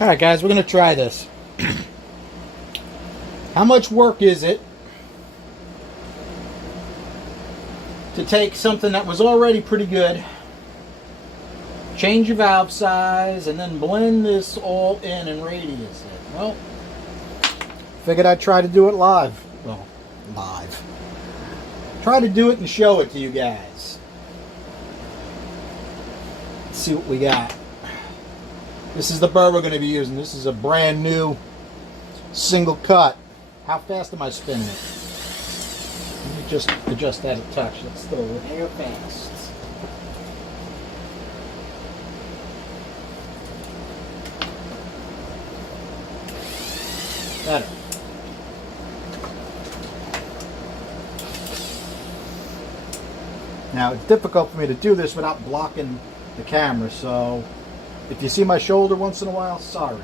Alright guys, we're going to try this. How much work is it to take something that was already pretty good, change your valve size, and then blend this all in and radius it? Well, figured I'd try to do it live. Well, live. Try to do it and show it to you guys. Let's see what we got. This is the burr we're going to be using. This is a brand new single cut. How fast am I spinning it? Let me just adjust that a touch. That's still a hair fast. Better. Now it's difficult for me to do this without blocking the camera, so if you see my shoulder once in a while, sorry.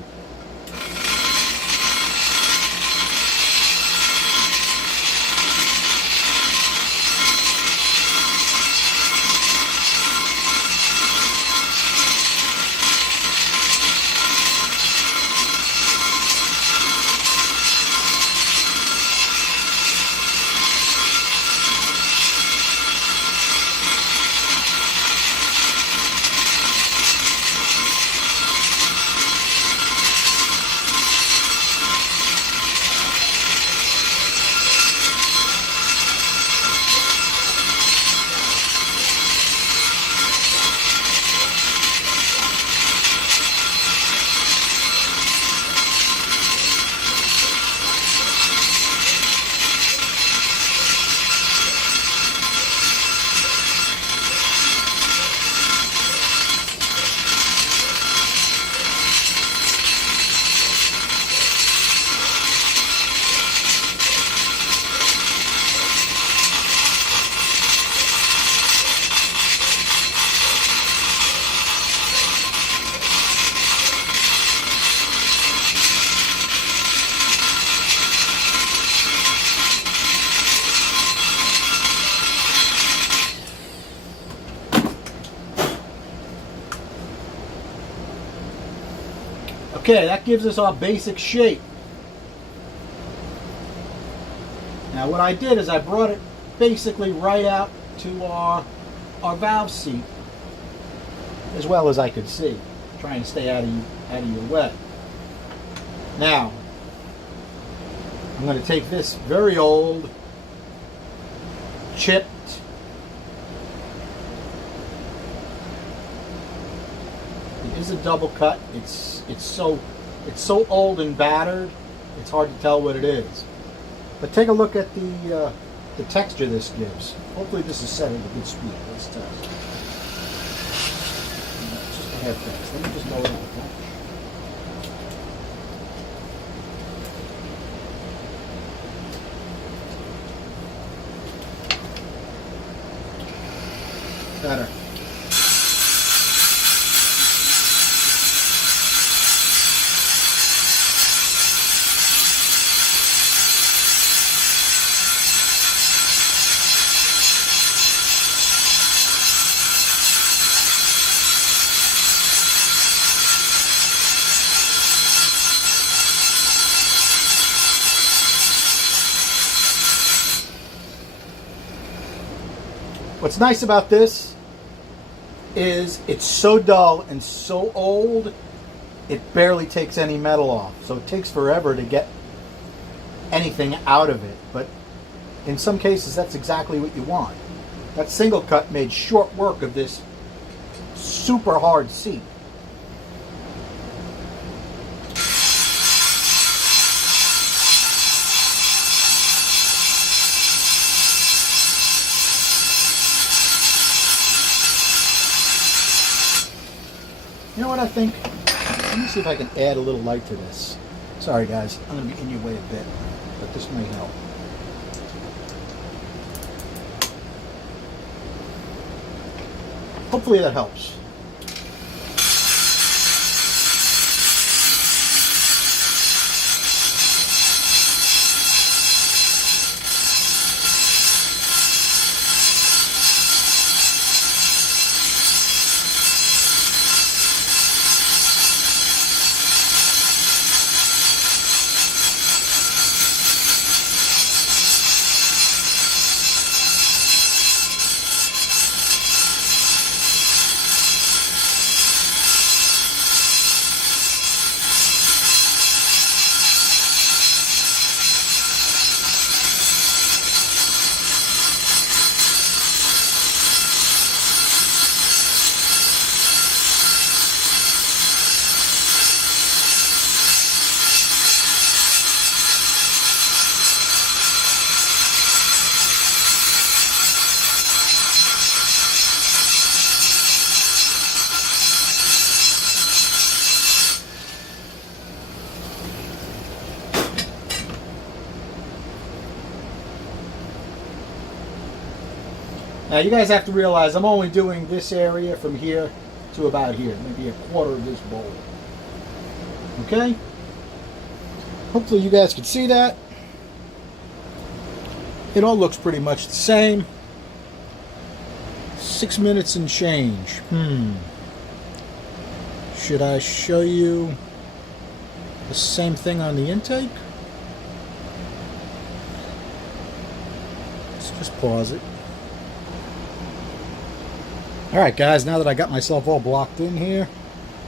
Okay, that gives us our basic shape. Now what I did is I brought it basically right out to our valve seat as well as I could see, trying to stay out of your way. Now I'm going to take this very old chipped It is a double cut. It's so old and battered, it's hard to tell what it is. But take a look at the texture this gives. Hopefully this is set at a good speed. Let's test. Just a hair fast. Let me just lower it a touch. Better. What's nice about this is it's so dull and so old, it barely takes any metal off. So it takes forever to get anything out of it. But in some cases, that's exactly what you want. That single cut made short work of this super hard seat. You know what I think? Let me see if I can add a little light to this. Sorry guys, I'm going to be in your way a bit, but this may help. Hopefully that helps. Now you guys have to realize I'm only doing this area from here to about here, maybe a quarter of this bowl. Okay? Hopefully you guys can see that. It all looks pretty much the same. 6 minutes and change. Should I show you the same thing on the intake? Let's just pause it. Alright guys, now that I got myself all blocked in here,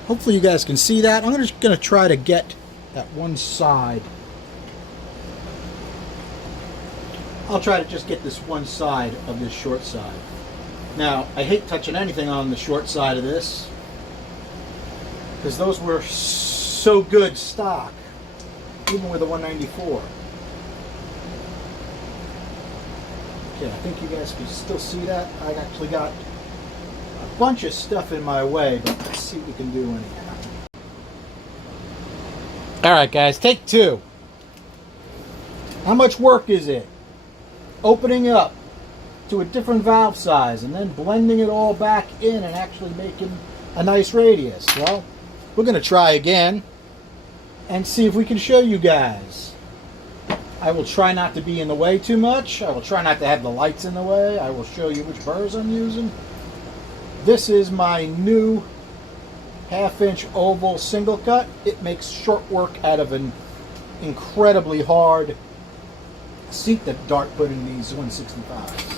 hopefully you guys can see that. I'm just going to try to get that one side. I'll try to just get this one side of this short side. Now, I hate touching anything on the short side of this, because those were so good stock, even with a 194. Okay, I think you guys can still see that. I actually got a bunch of stuff in my way, but let's see what we can do anyhow. Alright guys, take 2. How much work is it? Opening up to a different valve size and then blending it all back in and actually making a nice radius. Well, we're going to try again and see if we can show you guys. I will try not to be in the way too much. I will try not to have the lights in the way. I will show you which burrs I'm using. This is my new 1/2-inch oval single cut. It makes short work out of an incredibly hard seat that Dart put in these 165s.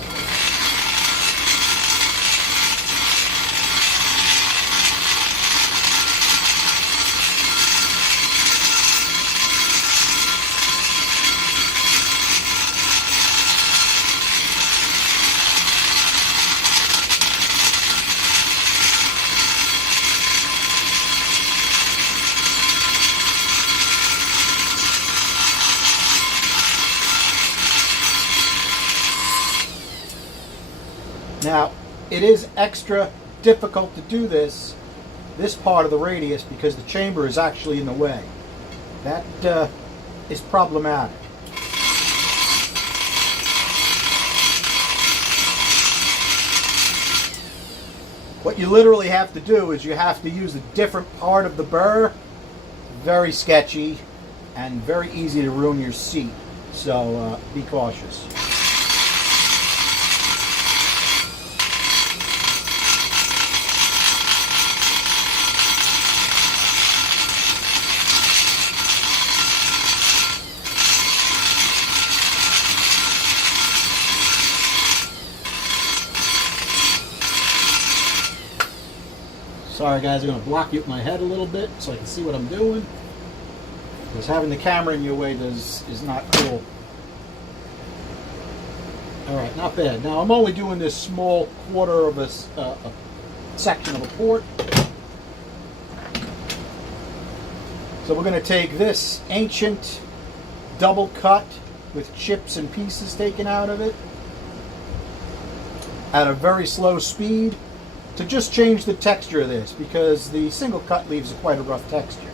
Now, it is extra difficult to do this part of the radius, because the chamber is actually in the way. That is problematic. What you literally have to do is you have to use a different part of the burr. Very sketchy and very easy to ruin your seat. So be cautious. Sorry guys, I'm going to block you with my head a little bit so I can see what I'm doing, because having the camera in your way is not cool. Alright, not bad. Now I'm only doing this small quarter of a section of a port. So we're going to take this ancient double cut with chips and pieces taken out of it at a very slow speed, to just change the texture of this, because the single cut leaves quite a rough texture.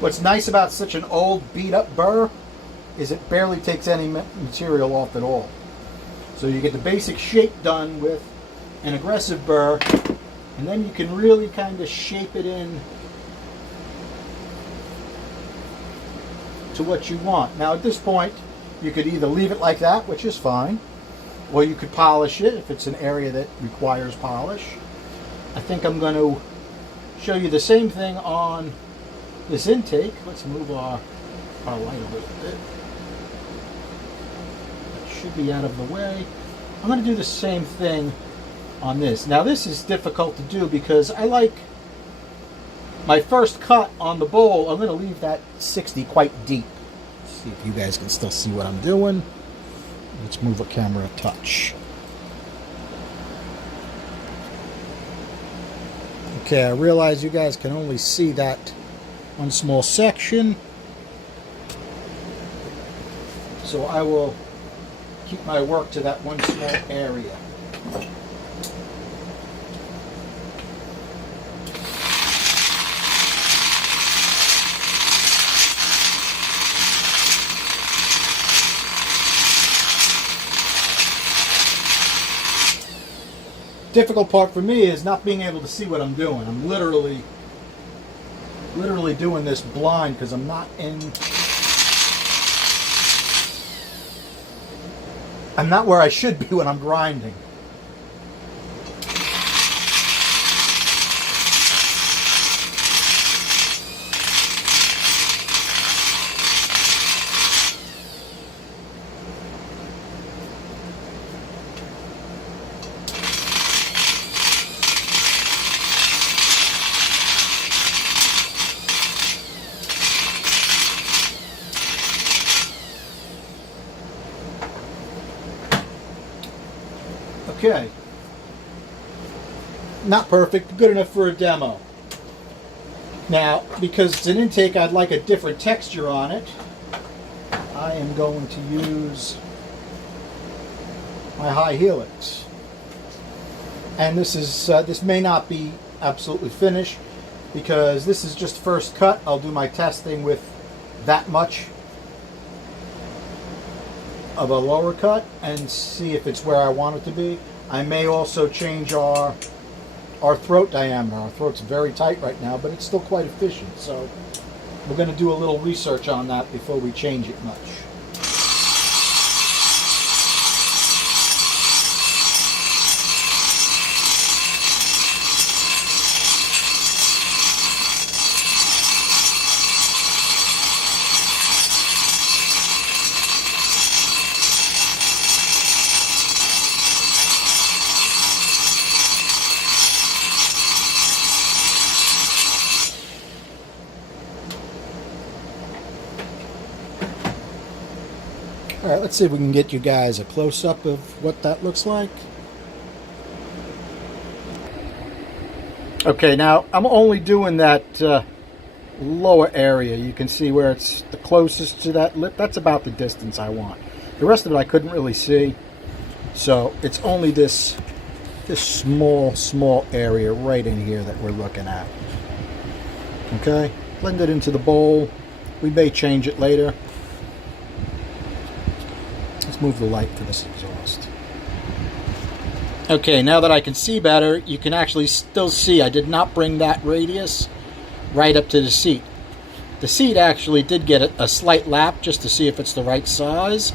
What's nice about such an old beat up burr is it barely takes any material off at all. So you get the basic shape done with an aggressive burr, and then you can really kind of shape it in to what you want. Now at this point you could either leave it like that, which is fine, or you could polish it if it's an area that requires polish. I think I'm going to show you the same thing on this intake. Let's move our light a little bit. That should be out of the way. I'm going to do the same thing on this. Now this is difficult to do because I like my first cut on the bowl. I'm going to leave that 60 quite deep. Let's see if you guys can still see what I'm doing. Let's move the camera a touch. Okay, I realize you guys can only see that one small section. So I will keep my work to that one small area. Difficult part for me is not being able to see what I'm doing. I'm literally doing this blind because I'm not where I should be when I'm grinding. Okay. Not perfect, good enough for a demo. Now, because it's an intake, I'd like a different texture on it. I am going to use my high helix. And this may not be absolutely finished because this is just first cut. I'll do my testing with that much of a lower cut and see if it's where I want it to be. I may also change our throat diameter. Our throat's very tight right now, but it's still quite efficient. So we're going to do a little research on that before we change it much. All right, let's see if we can get you guys a close-up of what that looks like. Okay, now I'm only doing that lower area. You can see where it's the closest to that lip. That's about the distance I want. The rest of it I couldn't really see. So it's only this small area right in here that we're looking at. Okay, blend it into the bowl. We may change it later. Let's move the light to this exhaust. Okay, now that I can see better, you can actually still see I did not bring that radius right up to the seat. The seat actually did get a slight lap just to see if it's the right size.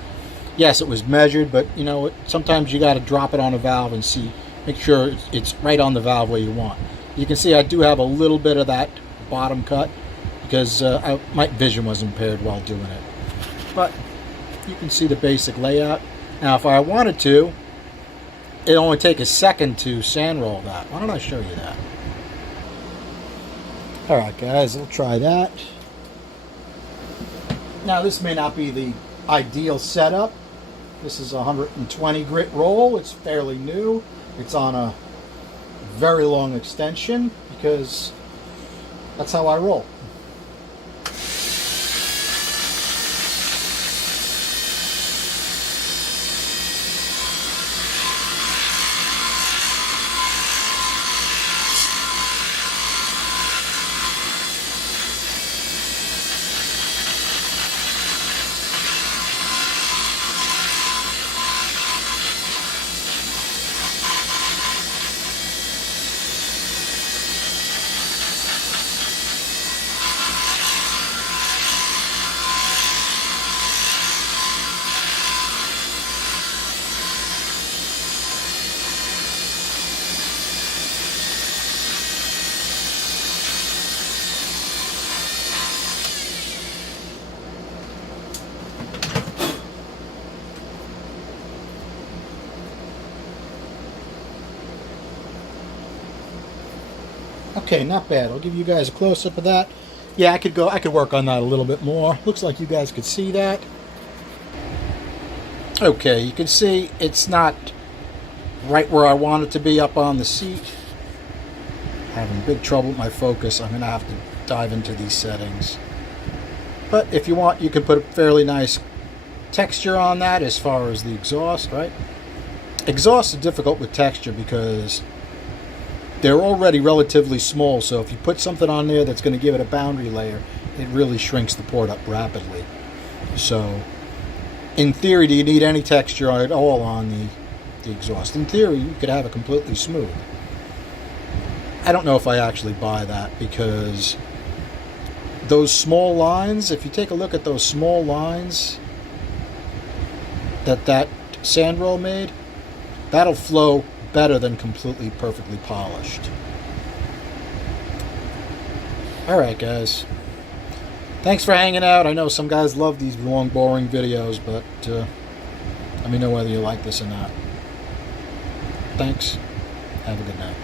Yes, it was measured, but you know, sometimes you got to drop it on a valve and see, make sure it's right on the valve where you want. You can see I do have a little bit of that bottom cut because my vision was impaired while doing it. But you can see the basic layout. Now, if I wanted to, it'd only take a second to sand roll that. Why don't I show you that? All right, guys, we'll try that. Now, this may not be the ideal setup. This is a 120 grit roll. It's fairly new. It's on a very long extension because that's how I roll. Okay, not bad. I'll give you guys a close-up of that. Yeah, I could work on that a little bit more. Looks like you guys could see that. Okay, you can see it's not right where I want it to be up on the seat. Having big trouble with my focus. I'm going to have to dive into these settings. But if you want, you can put a fairly nice texture on that as far as the exhaust, right? Exhausts are difficult with texture because they're already relatively small, so if you put something on there that's going to give it a boundary layer, it really shrinks the port up rapidly. So, in theory, do you need any texture at all on the exhaust? In theory, you could have it completely smooth. I don't know if I actually buy that, because those small lines, if you take a look at those small lines that sand roll made, that'll flow better than completely perfectly polished. Alright guys, thanks for hanging out. I know some guys love these long boring videos, but let me know whether you like this or not. Thanks. Have a good night.